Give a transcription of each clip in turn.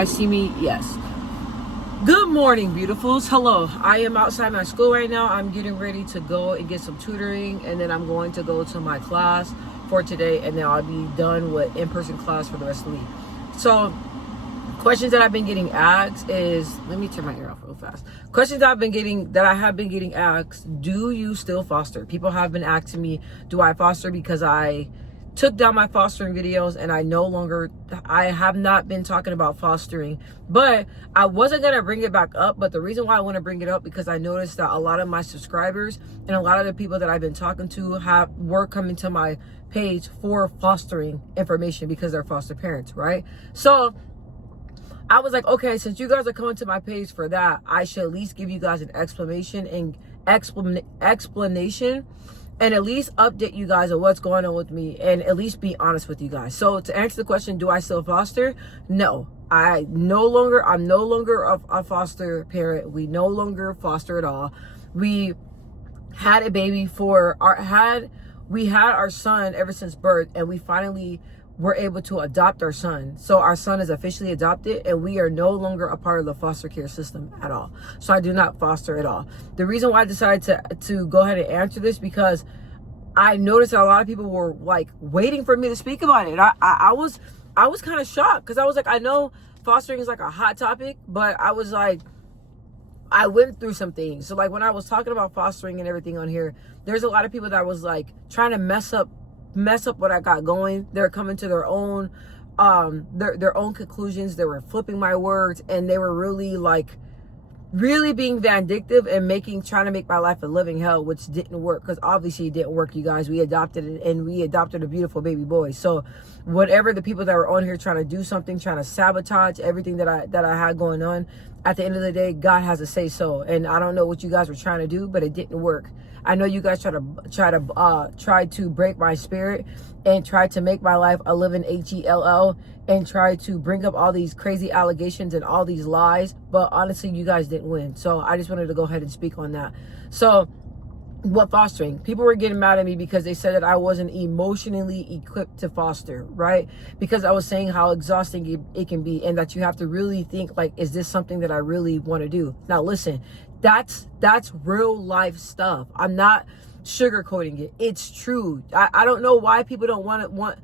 guys see me? Yes. Good morning, beautifuls. Hello. I am outside my school right now. I'm getting ready to go and get some tutoring, and then I'm going to go to my class for today, and then I'll be done with in-person class for the rest of the week. So questions that I've been getting asked is, let me turn my ear off real fast. Questions that I have been getting asked: do you still foster? People have been asking me, do I foster? Because I took down my fostering videos and I have not been talking about fostering, but I wasn't going to bring it back up. But the reason why I want to bring it up, because I noticed that a lot of my subscribers and a lot of the people that I've been talking to were coming to my page for fostering information because they're foster parents, right? So I was like, okay, since you guys are coming to my page for that, I should at least give you guys an explanation and at least update you guys on what's going on with me and at least be honest with you guys. So to answer the question, do I still foster? No, I'm no longer a foster parent. We no longer foster at all. We had a baby we had our son ever since birth, and we finally were able to adopt our son. So our son is officially adopted, and we are no longer a part of the foster care system at all. So I do not foster at all. The reason why I decided to go ahead and answer this, because I noticed that a lot of people were like waiting for me to speak about it. I was kind of shocked, because I was like, I know fostering is like a hot topic, but I was like, I went through some things. So like when I was talking about fostering and everything on here, there's a lot of people that was like trying to mess up what I got going. They're coming to their own their own conclusions. They were flipping my words, and they were really being vindictive and trying to make my life a living hell, which didn't work, because obviously it didn't work, you guys. We adopted it, and we adopted a beautiful baby boy. So whatever the people that were on here trying to do something, trying to sabotage everything that I had going on, at the end of the day, God has a say so. And I don't know what you guys were trying to do, but it didn't work. I know you guys try to break my spirit and try to make my life a living hell, and try to bring up all these crazy allegations and all these lies, but honestly, you guys didn't win. So I just wanted to go ahead and speak on that. So what fostering? People were getting mad at me because they said that I wasn't emotionally equipped to foster, right? Because I was saying how exhausting it can be, and that you have to really think like, is this something that I really want to do? Now listen, that's real life stuff. I'm not sugarcoating it. It's true. I don't know why people don't want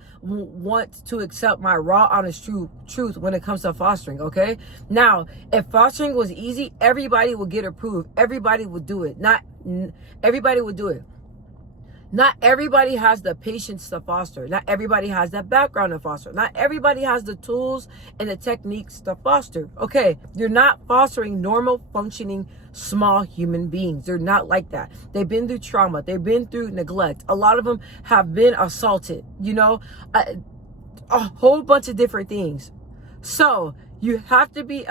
to accept my raw, honest truth when it comes to fostering. Okay, now if fostering was easy, everybody would get approved. Everybody would do it. Not everybody would do it. Not everybody has the patience to foster. Not everybody has that background to foster. Not everybody has the tools and the techniques to foster. Okay, you're not fostering normal functioning small human beings. They're not like that. They've been through trauma. They've been through neglect. A lot of them have been assaulted, a whole bunch of different things. So you have to be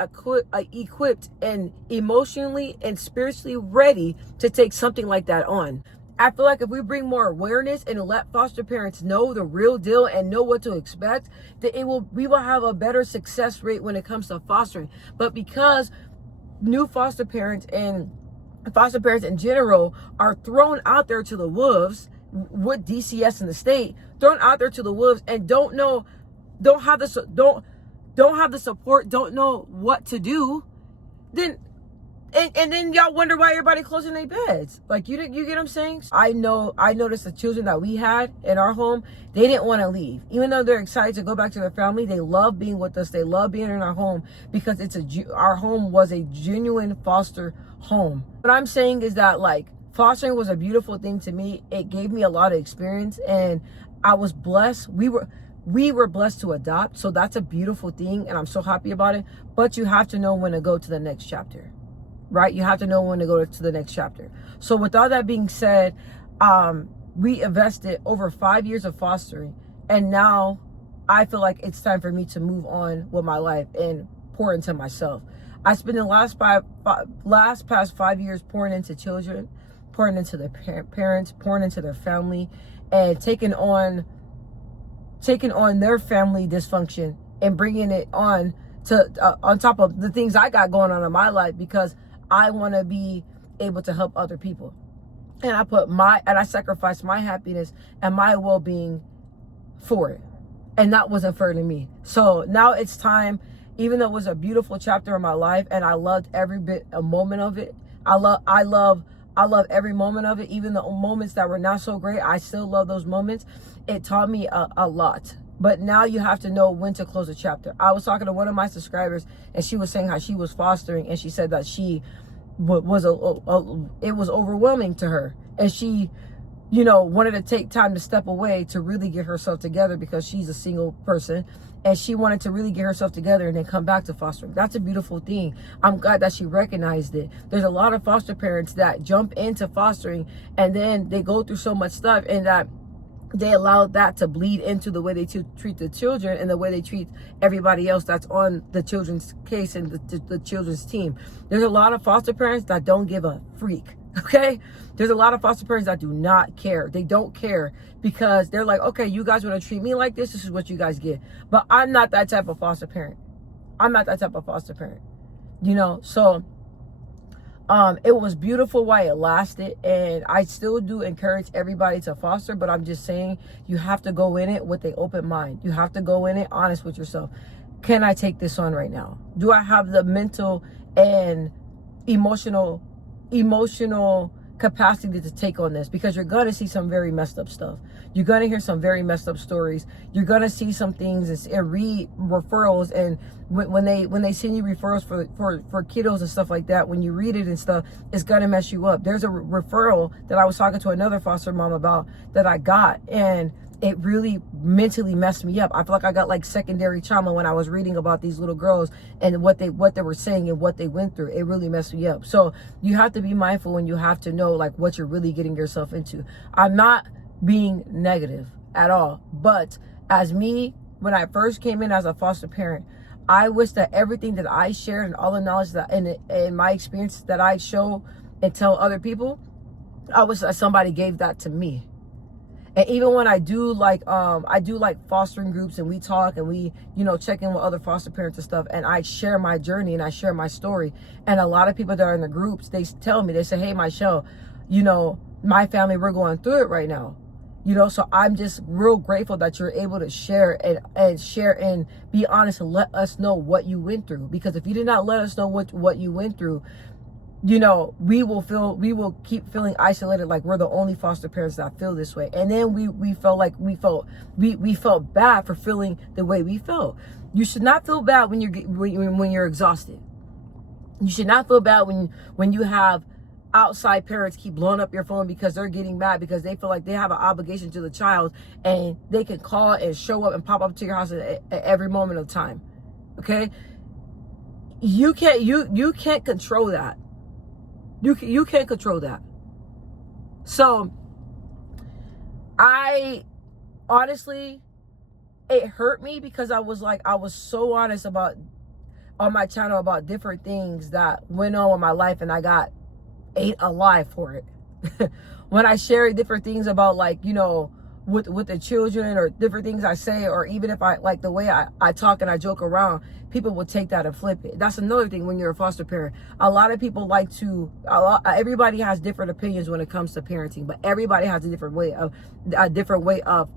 equipped and emotionally and spiritually ready to take something like that on. I feel like if we bring more awareness and let foster parents know the real deal and know what to expect, that we will have a better success rate when it comes to fostering. But because new foster parents and foster parents in general are thrown out there to the wolves with DCS in the state, thrown out there to the wolves, and don't have the support, don't know what to do, then and then y'all wonder why everybody closing their beds. Like, you get what I'm saying? I noticed the children that we had in our home, they didn't want to leave. Even though they're excited to go back to their family, they love being with us. They love being in our home because our home was a genuine foster home. What I'm saying is that, like, fostering was a beautiful thing to me. It gave me a lot of experience, and I was blessed. We were blessed to adopt, so that's a beautiful thing, and I'm so happy about it. But you have to know when to go to the next chapter. Right? You have to know when to go to the next chapter. So with all that being said, we invested over 5 years of fostering, and now I feel like it's time for me to move on with my life and pour into myself. I spent the past 5 years pouring into children, pouring into their parents, pouring into their family, and taking on their family dysfunction and bringing it on top of the things I got going on in my life, because I want to be able to help other people. And I sacrificed my happiness and my well-being for it. And that wasn't fair to me. So now it's time, even though it was a beautiful chapter of my life and I loved every bit, a moment of it. I love every moment of it, even the moments that were not so great. I still love those moments. It taught me a lot. But now you have to know when to close a chapter. I was talking to one of my subscribers, and she was saying how she was fostering, and she said that she was it was overwhelming to her, and she, you know, wanted to take time to step away to really get herself together because she's a single person, and she wanted to really get herself together and then come back to fostering. That's a beautiful thing. I'm glad that she recognized it. There's a lot of foster parents that jump into fostering and then they go through so much stuff, and that they allow that to bleed into the way they treat the children and the way they treat everybody else that's on the children's case and the children's team. There's a lot of foster parents that don't give a freak, okay? There's a lot of foster parents that do not care. They don't care because they're like, okay, you guys want to treat me like this? This is what you guys get. But I'm not that type of foster parent. I'm not that type of foster parent, you know? So it was beautiful while it lasted, and I still do encourage everybody to foster, but I'm just saying you have to go in it with an open mind. You have to go in it honest with yourself. Can I take this on right now? Do I have the mental and emotional capacity to take on this? Because you're gonna see some very messed up stuff. You're gonna hear some very messed up stories. You're gonna see some things and read referrals, and when they send you referrals for kiddos and stuff like that, when you read it and stuff, it's gonna mess you up. There's a referral that I was talking to another foster mom about that I got, and it really mentally messed me up. I feel like I got like secondary trauma when I was reading about these little girls and what they were saying and what they went through. It really messed me up. So you have to be mindful, when you have to know like what you're really getting yourself into. I'm not being negative at all, but as me, when I first came in as a foster parent, I wish that everything that I shared and all the knowledge that and my experience that I show and tell other people, I wish that somebody gave that to me. And even when I do like fostering groups, and we talk and we, you know, check in with other foster parents and stuff, and I share my journey and I share my story, and a lot of people that are in the groups, they tell me, they say, hey, Michelle, you know, my family, we're going through it right now. You know, so I'm just real grateful that you're able to share and share and be honest and let us know what you went through. Because if you did not let us know what you went through, you know, we will keep feeling isolated, like we're the only foster parents that feel this way. And then we felt bad for feeling the way we felt. You should not feel bad when you're exhausted. You should not feel bad when you have outside parents keep blowing up your phone because they're getting mad because they feel like they have an obligation to the child, and they can call and show up and pop up to your house at every moment of time. Okay? You can't control that. You can't control that. So I honestly, it hurt me because I was so honest on my channel about different things that went on in my life, and I got ate alive for it. When I share different things about, like, you know, with the children, or different things I say, or even if I like the way I talk and I joke around, people will take that and flip it. That's another thing when you're a foster parent. A lot of people everybody has different opinions when it comes to parenting, but everybody has a different way of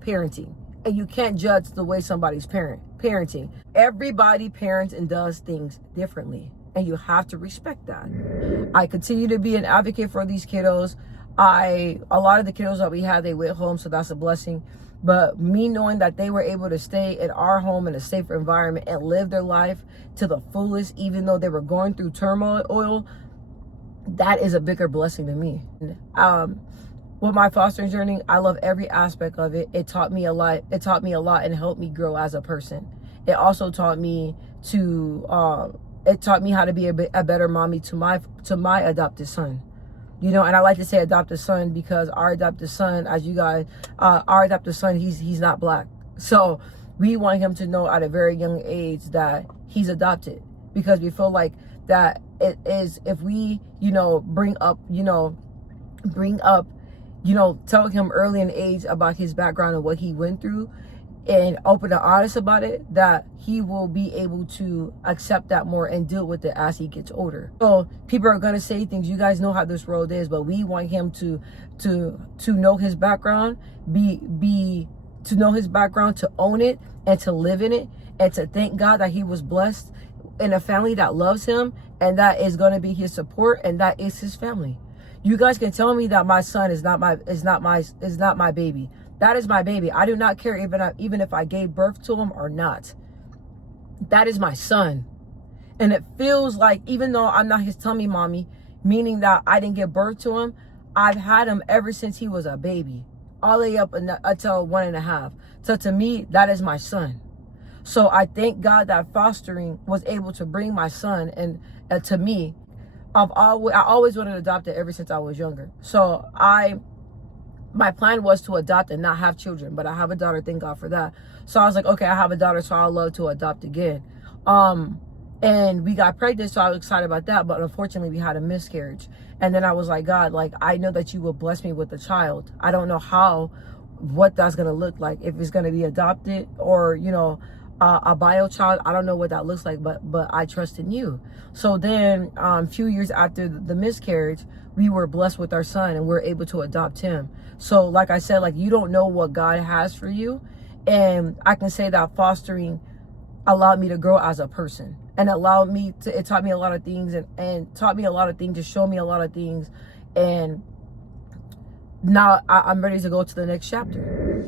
parenting. And you can't judge the way somebody's parenting. Everybody parents and does things differently, and you have to respect that. I continue to be an advocate for these kiddos. A lot of the kiddos that we had, they went home, so that's a blessing. But me knowing that they were able to stay in our home in a safer environment and live their life to the fullest, even though they were going through turmoil, that is a bigger blessing to me. With my fostering journey, I love every aspect of it. It taught me a lot. It taught me a lot and helped me grow as a person. It also taught me how to be a better mommy to my adopted son. You know, and I like to say adopted son because our adopted son, he's not black. So we want him to know at a very young age that he's adopted, because we feel like that it is, if we, you know, tell him early in age about his background and what he went through, and open and honest about it, that he will be able to accept that more and deal with it as he gets older. So people are gonna say things, you guys know how this world is, but we want him to know his background, to know his background, to own it and to live in it, and to thank God that he was blessed in a family that loves him and that is going to be his support, and that is his family. You guys can tell me that my son is not my baby. That is my baby. I do not care even if I gave birth to him or not. That is my son. And it feels like, even though I'm not his tummy mommy, meaning that I didn't give birth to him, I've had him ever since he was a baby, all the way up until 1.5. So to me, that is my son. So I thank God that fostering was able to bring my son and to me. I always wanted to adopt it ever since I was younger. So my plan was to adopt and not have children, but I have a daughter, thank God for that. So I was like, okay, I have a daughter, so I'll love to adopt again. And we got pregnant, so I was excited about that, but unfortunately we had a miscarriage. And then I was like, God, like, I know that you will bless me with a child. I don't know what that's gonna look like, if it's gonna be adopted or, you know, a bio child. I don't know what that looks like, but I trust in you. So then a few years after the miscarriage, we were blessed with our son and we're able to adopt him. So like I said, like, you don't know what God has for you. And I can say that fostering allowed me to grow as a person, and it taught me a lot of things, and taught me a lot of things, to show me a lot of things. And now I'm ready to go to the next chapter.